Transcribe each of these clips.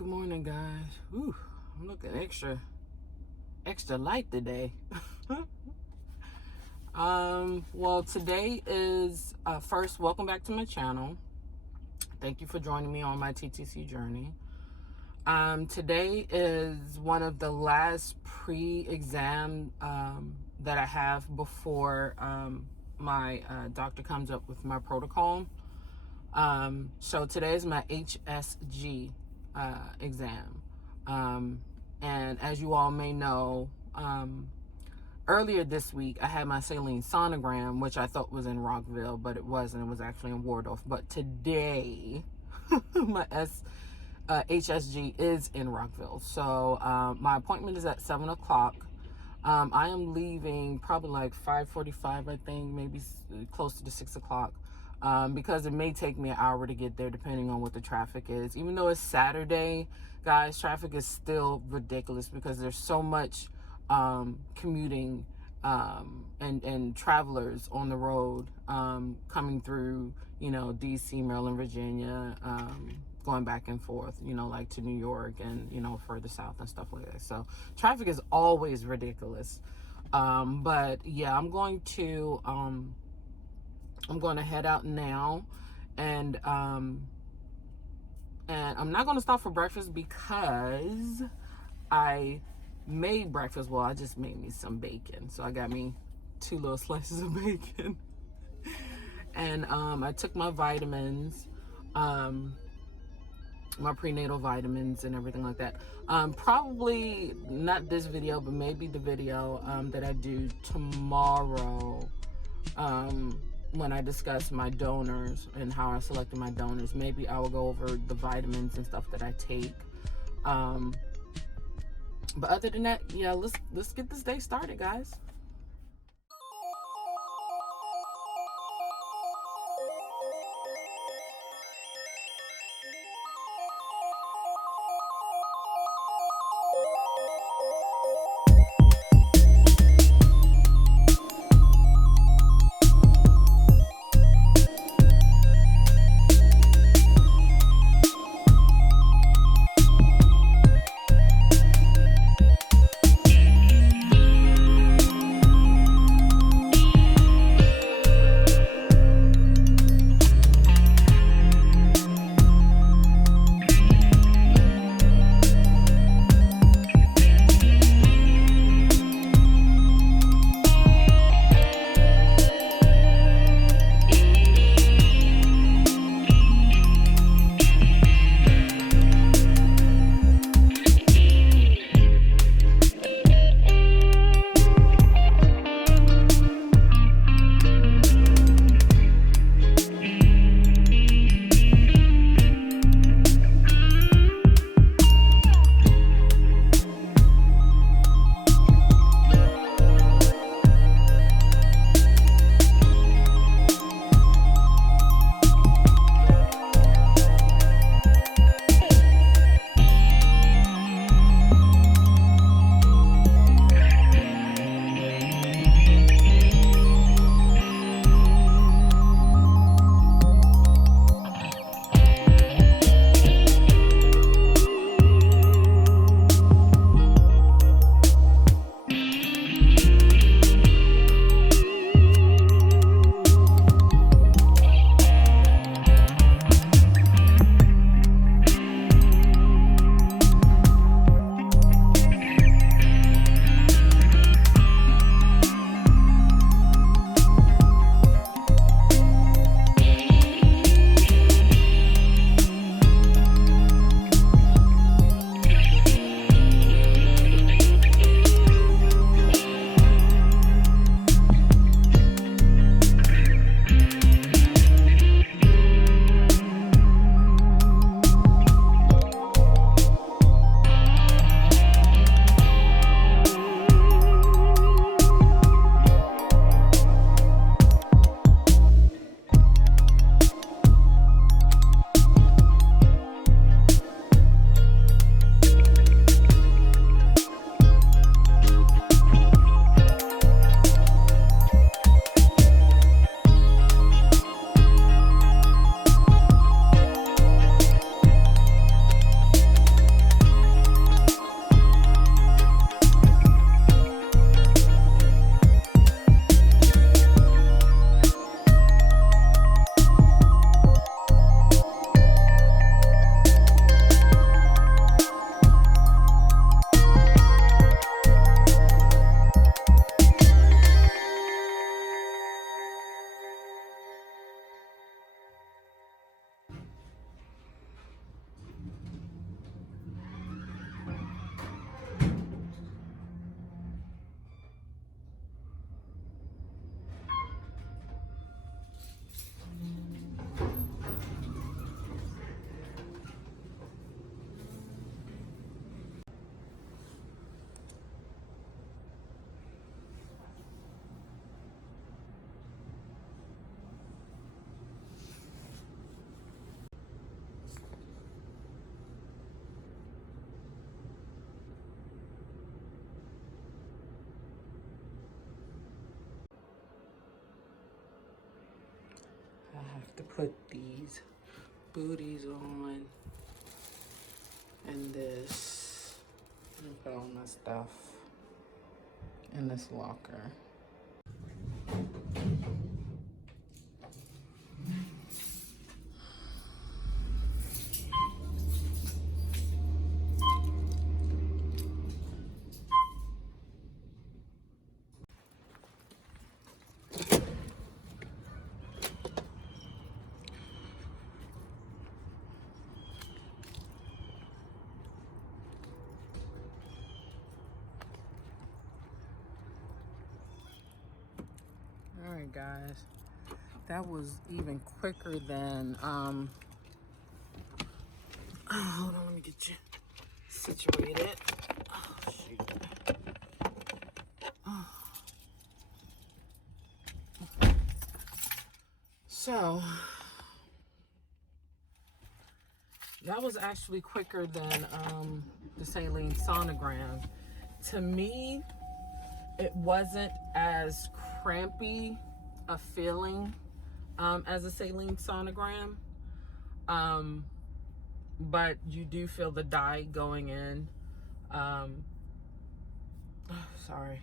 Good morning, guys. Whew, I'm looking extra light today. Well, today is first, welcome back to my channel. Thank you for joining me on my TTC journey. Today is one of the last pre-exam that I have before my doctor comes up with my protocol. So today is my HSG exam. And as you all may know, earlier this week I had my saline sonogram, which I thought was in Rockville, but it wasn't. It was actually in Waldorf. But today, my HSG is in Rockville. So my appointment is at 7 o'clock. I am leaving probably like 5:45, I think, maybe closer to 6 o'clock. Because it may take me an hour to get there depending on what the traffic is. Even though it's Saturday, guys, traffic is still ridiculous because there's so much commuting and travelers on the road coming through, DC, Maryland, Virginia, going back and forth, like to New York and, further south and stuff like that. So traffic is always ridiculous. But yeah, I'm going to head out now, and I'm not going to stop for breakfast because I made breakfast. Well, I just made me some bacon. So I got me 2 little slices of bacon. And I took my vitamins, my prenatal vitamins and everything like that. Probably not this video, but maybe the video that I do tomorrow, when I discuss my donors and how I selected my donors. Maybe I will go over the vitamins and stuff that I take. But other than that, yeah, let's get this day started, guys. to put these booties on and this. And put all my stuff in this locker. All right, guys, that was even quicker than hold on, let me get you situated. Oh, shoot. Oh. So that was actually quicker than the saline sonogram. To me, it wasn't as crampy a feeling as a saline sonogram, but you do feel the dye going in. Sorry.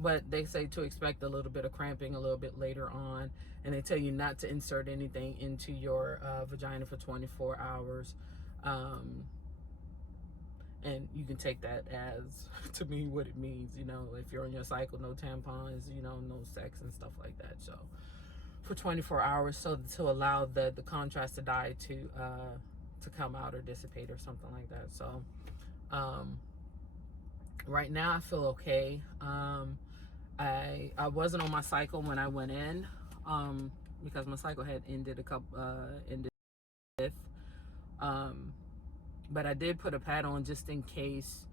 But they say to expect a little bit of cramping a little bit later on, and they tell you not to insert anything into your vagina for 24 hours. And you can take that as, to me, what it means. You know, if you're on your cycle, no tampons, you know, no sex and stuff like that. So for 24 hours, so to allow the contrast to dye to come out or dissipate or something like that. So right now I feel okay. I wasn't on my cycle when I went in, because my cycle had ended but I did put a pad on just in case.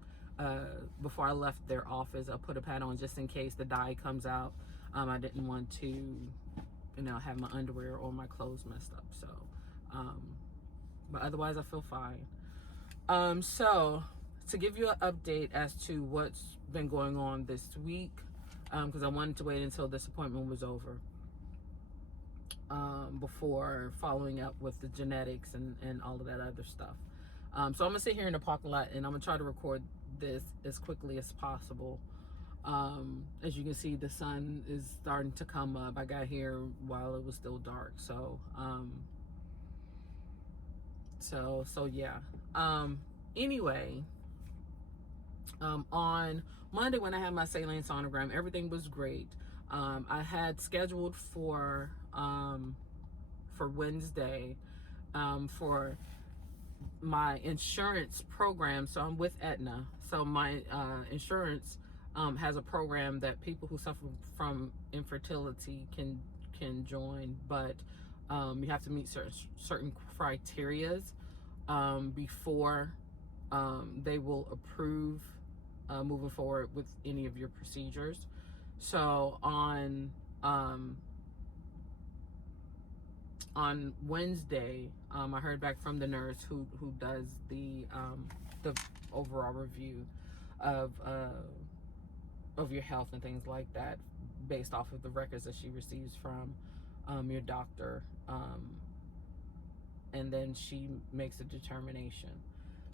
Before I left their office, I put a pad on just in case the dye comes out. I didn't want to, you know, have my underwear or my clothes messed up. So, but otherwise I feel fine. So to give you an update as to what's been going on this week, because I wanted to wait until this appointment was over before following up with the genetics and all of that other stuff. So I'm gonna sit here in the parking lot and I'm gonna try to record this as quickly as possible. As you can see, the sun is starting to come up. I got here while it was still dark, so yeah. Anyway, on Monday when I had my saline sonogram, everything was great. I had scheduled for Wednesday for my insurance program. So I'm with Aetna. So my insurance has a program that people who suffer from infertility can join, but you have to meet certain criterias before they will approve moving forward with any of your procedures. So on Wednesday, I heard back from the nurse who does the overall review of your health and things like that, based off of the records that she receives from your doctor, and then she makes a determination.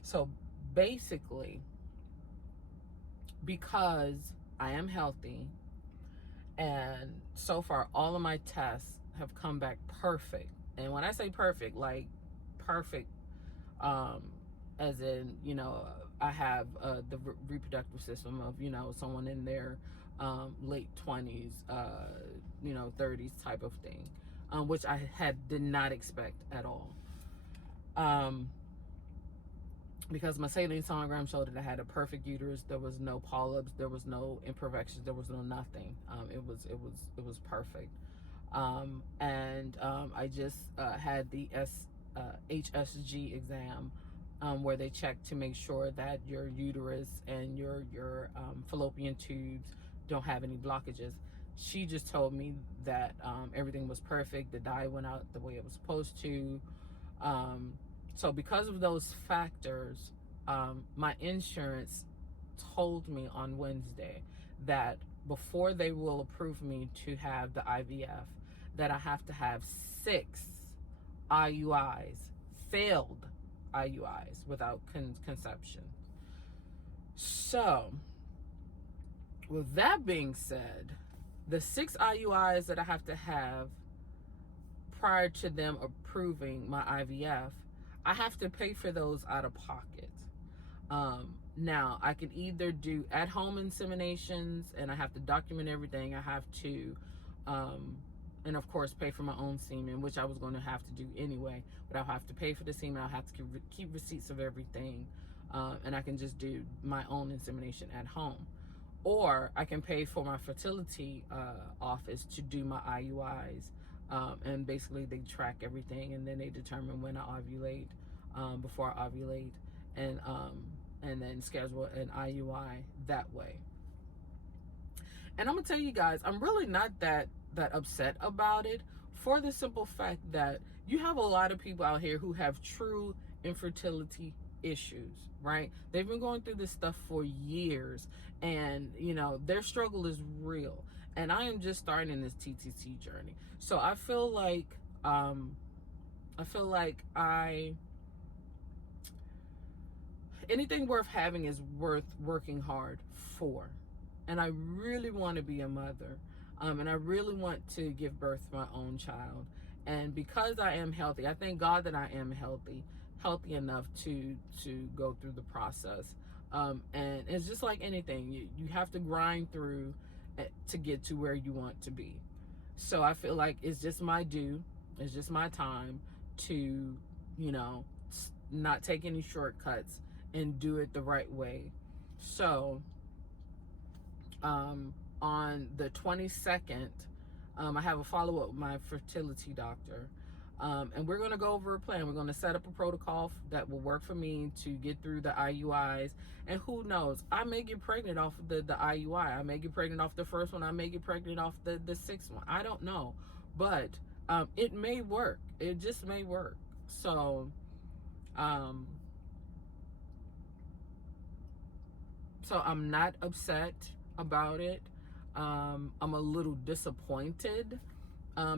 So basically, because I am healthy and so far all of my tests have come back perfect, and when I say perfect, like perfect, as in, you know, I have the reproductive system of, you know, someone in their late 20s, you know, 30s type of thing, which I did not expect at all. Because my saline sonogram showed that I had a perfect uterus. There was no polyps, there was no imperfections, there was no nothing. It was perfect. And I just had the HSG exam, where they check to make sure that your uterus and your fallopian tubes don't have any blockages. She just told me that everything was perfect. The dye went out the way it was supposed to. So because of those factors, my insurance told me on Wednesday that before they will approve me to have the IVF, that I have to have 6 IUIs, failed IUIs without conception. So, with that being said, the 6 IUIs that I have to have prior to them approving my IVF, I have to pay for those out of pocket. Now, I can either do at-home inseminations, and I have to document everything. I have to, and of course, pay for my own semen, which I was going to have to do anyway. But I'll have to pay for the semen. I'll have to keep receipts of everything, and I can just do my own insemination at home. Or I can pay for my fertility office to do my IUIs, and basically they track everything, and then they determine when I ovulate, before I ovulate, and then schedule an IUI that way. And I'm gonna tell you guys, I'm really not that upset about it, for the simple fact that you have a lot of people out here who have true infertility issues, right? They've been going through this stuff for years, and you know, their struggle is real. And I am just starting this TTC journey. So I feel like anything worth having is worth working hard for. And I really want to be a mother. And I really want to give birth to my own child. And because I am healthy, I thank God that I am healthy enough to go through the process. And it's just like anything, you have to grind through to get to where you want to be. So I feel like it's just my due, it's just my time to, you know, not take any shortcuts and do it the right way. So on the 22nd, I have a follow-up with my fertility doctor, and we're going to go over a plan. We're going to set up a protocol that will work for me to get through the IUIs. And who knows, I may get pregnant off of the IUI. I may get pregnant off the first one. I may get pregnant off the 6th one. I don't know, but it may work. It just may work. So so I'm not upset about it. I'm a little disappointed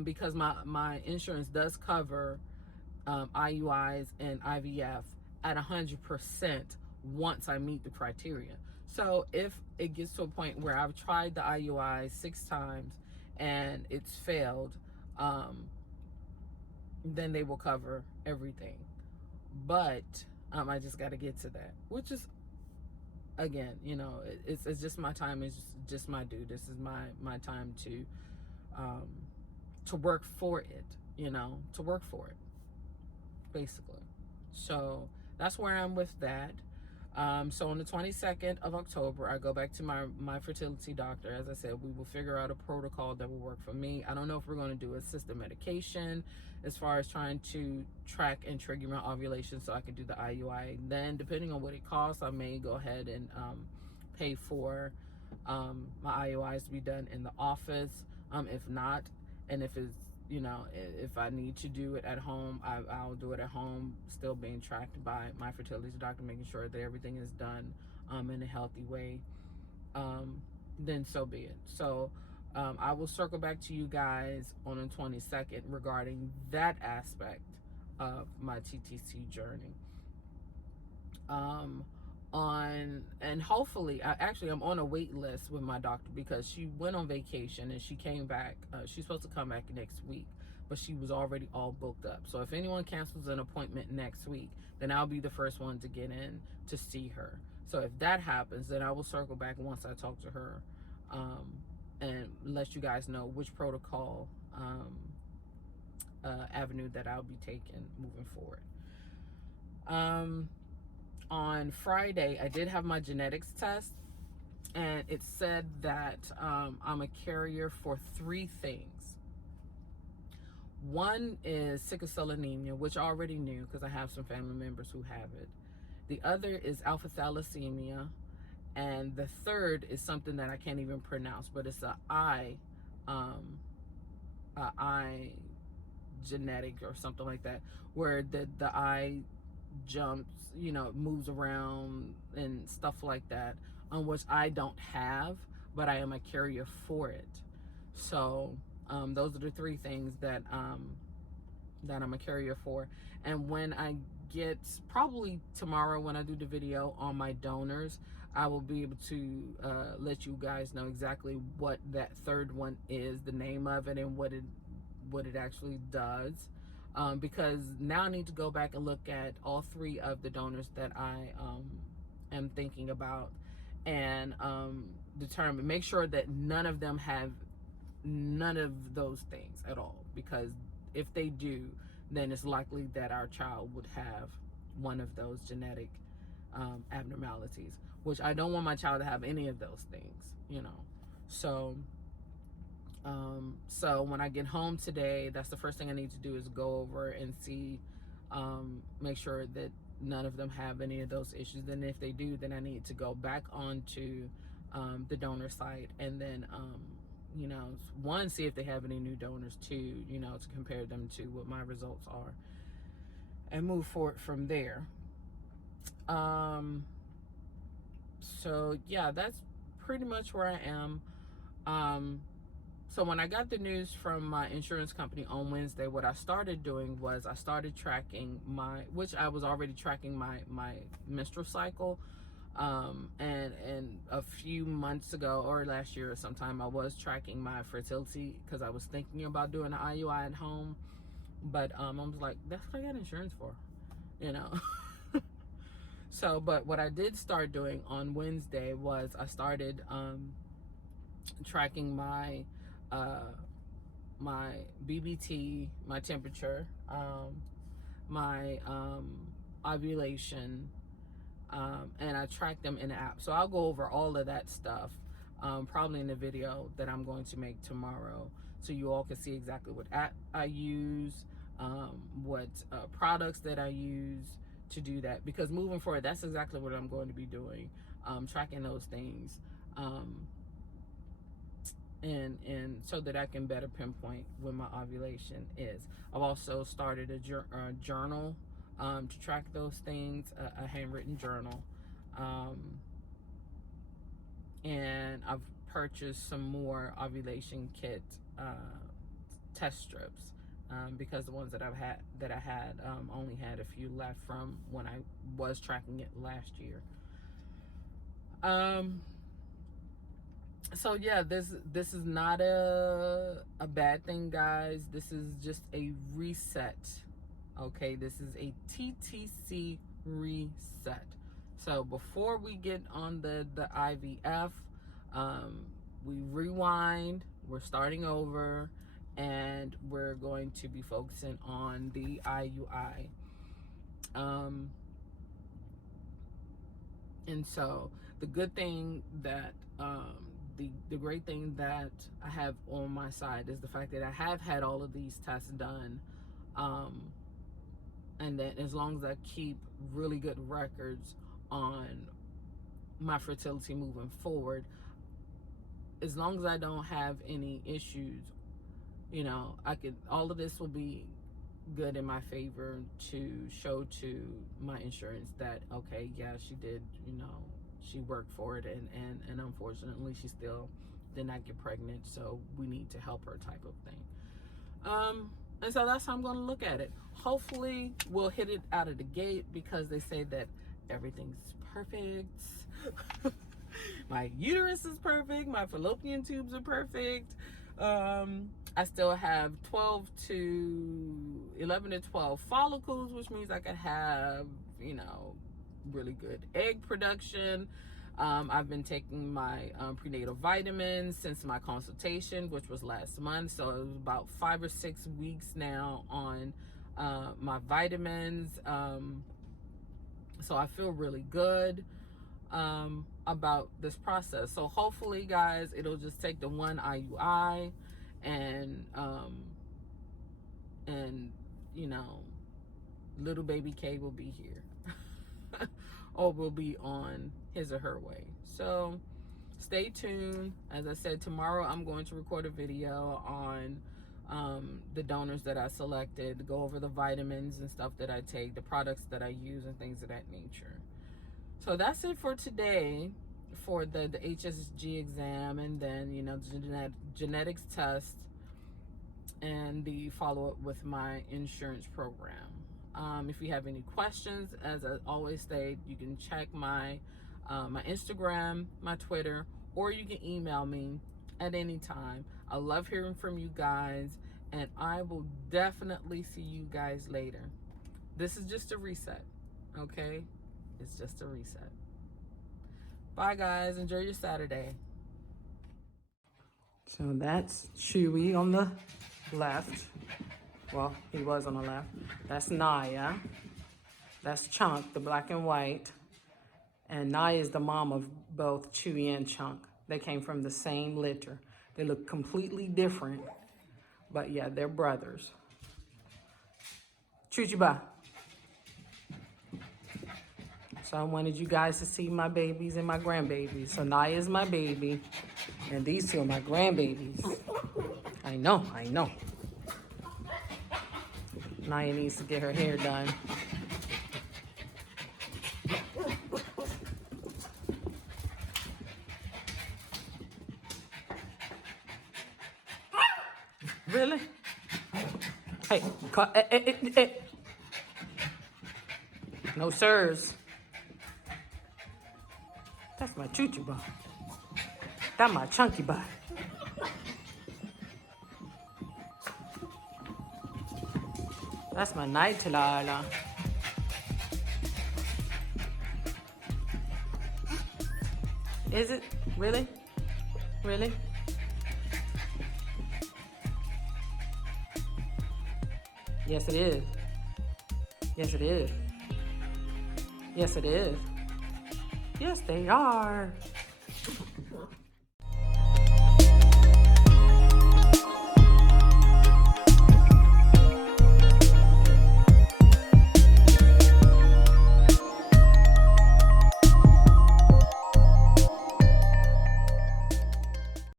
because my insurance does cover IUIs and IVF at 100% once I meet the criteria. So if it gets to a point where I've tried the IUI 6 times and it's failed, then they will cover everything. But I just got to get to that, which is, again, you know, it's just my time. It's just my due. This is my time to work for it, you know, to work for it, basically. So that's where I'm with that. So on the 22nd of October, I go back to my fertility doctor. As I said, we will figure out a protocol that will work for me. I don't know if we're going to do assisted medication as far as trying to track and trigger my ovulation so I can do the IUI. Then, depending on what it costs, I may go ahead and pay for my IUIs to be done in the office. If not, and if it's, you know, if I need to do it at home, I'll do it at home, still being tracked by my fertility doctor, making sure that everything is done in a healthy way. Then so be it. So I will circle back to you guys on the 22nd regarding that aspect of my TTC journey. And hopefully, I'm on a wait list with my doctor because she went on vacation and she came back. She's supposed to come back next week, but she was already all booked up. So if anyone cancels an appointment next week, then I'll be the first one to get in to see her. So if that happens, then I will circle back once I talk to her, and let you guys know which protocol avenue that I'll be taking moving forward. On Friday, I did have my genetics test, and it said that I'm a carrier for 3 things. One is sickle cell anemia, which I already knew because I have some family members who have it. The other is alpha thalassemia, and the third is something that I can't even pronounce, but it's a eye genetic or something like that, where the eye jumps, you know, moves around and stuff like that, which I don't have, but I am a carrier for it. So Those are the three things that that I'm a carrier for. And when I get, probably tomorrow when I do the video on my donors, I will be able to let you guys know exactly what that third one is, the name of it, and what it actually does. Because now I need to go back and look at all three of the donors that I am thinking about, and make sure that none of them have none of those things at all, because if they do, then it's likely that our child would have one of those genetic abnormalities, which I don't want my child to have any of those things, you know. So so when I get home today, that's the first thing I need to do, is go over and see, make sure that none of them have any of those issues. And if they do, then I need to go back onto the donor site, and then you know, one, see if they have any new donors, two, you know, to compare them to what my results are, and move forward from there. So yeah, that's pretty much where I am. So when I got the news from my insurance company on Wednesday, what I started doing was I started tracking which I was already tracking my menstrual cycle. And a few months ago, or last year or sometime, I was tracking my fertility, because I was thinking about doing an IUI at home. But I was like, that's what I got insurance for, you know. So, but what I did start doing on Wednesday was I started tracking my my BBT, my temperature, my ovulation, and I track them in the app. So I'll go over all of that stuff probably in the video that I'm going to make tomorrow, so you all can see exactly what app I use, what products that I use to do that. Because moving forward, that's exactly what I'm going to be doing, tracking those things, and so that I can better pinpoint when my ovulation is. I've also started a journal to track those things, a handwritten journal, and I've purchased some more ovulation kit test strips, because the ones that I had only had a few left from when I was tracking it last year. So yeah, this is not a bad thing, guys. This is just a reset. Okay, this is a TTC reset. So before we get on the IVF, we rewind, we're starting over, and we're going to be focusing on the IUI. And so the good thing that the great thing that I have on my side is the fact that I have had all of these tests done, and that as long as I keep really good records on my fertility moving forward, as long as I don't have any issues, you know, all of this will be good in my favor to show to my insurance that, okay, yeah, she did, you know, she worked for it, and unfortunately she still did not get pregnant, so we need to help her, type of thing. And so that's how I'm going to look at it. Hopefully we'll hit it out of the gate, because they say that everything's perfect. My uterus is perfect, my fallopian tubes are perfect. I still have 11 to 12 follicles, which means I could have, you know, really good egg production. I've been taking my prenatal vitamins since my consultation, which was last month. So it was about 5 or 6 weeks now on my vitamins. So I feel really good about this process. So hopefully, guys, it'll just take the one IUI, and you know, little baby K will be here or will be on his or her way. So stay tuned. As I said, tomorrow I'm going to record a video on the donors that I selected, to go over the vitamins and stuff that I take, the products that I use, and things of that nature. So that's it for today, for the HSG exam, and then, you know, the genetics test, and the follow-up with my insurance program. If you have any questions, as I always say, you can check my my Instagram, my Twitter, or you can email me at any time. I love hearing from you guys, and I will definitely see you guys later. This is just a reset, okay? It's just a reset. Bye, guys. Enjoy your Saturday. So that's Chewy on the left. Well, he was on the left. That's Nyeya. That's Chunck, the black and white. And Nyeya is the mom of both Chewy and Chunck. They came from the same litter. They look completely different, but yeah, they're brothers. Chuchiba. So I wanted you guys to see my babies and my grandbabies. So Nyeya is my baby, and these two are my grandbabies. I know. Nyeya needs to get her hair done. Really? Hey, no sirs. That's my choo-choo butt. That's my chunky butt. That's my Nyeya. Is it? Really? Really? Yes, it is. Yes, it is. Yes, it is. Yes, they are.